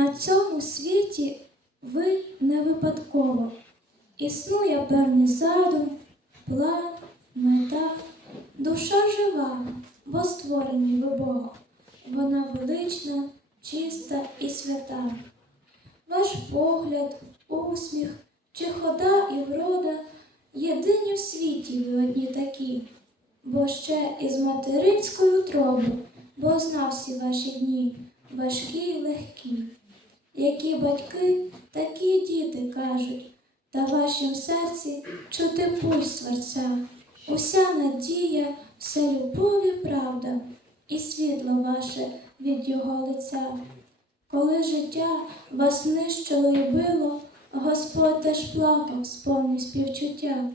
На цьому світі ви не випадково. Існує певний задум, план, мета. Душа жива, бо створені ви Богом. Вона велична, чиста і свята. Ваш погляд, усміх чи хода і врода єдині в світі ви одні такі, бо ще із материнської утроби Бог знав всі ваші дні, важкі й легкі. Які батьки, такі діти кажуть, та вашім серці чути пульс серця, уся надія, все любов і правда, і світло ваше від його лиця. Коли життя вас нищило і било, Господь теж плакав, сповні співчуття.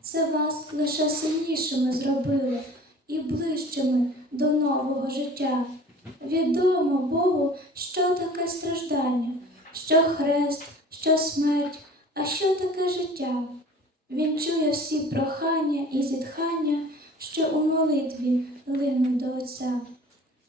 Це вас лише сильнішими зробило і ближчими до нового життя. Відомо Богу, що таке страждання, що хрест, що смерть, а що таке життя. Він чує всі прохання і зітхання, що у молитві линуть до Отця.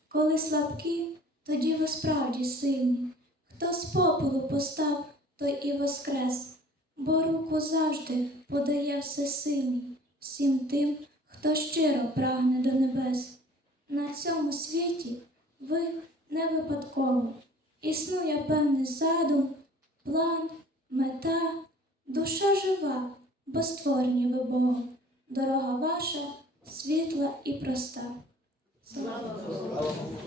Коли слабкі, тоді ви справді сильні. Хто з попелу постав, той і воскрес, бо руку завжди подає всесильний всім тим, хто щиро прагне до небес. На цьому світі випадково. Існує певний задум, план, мета, душа жива, бо створені ви Богом. Дорога ваша світла і проста. Слава Богу!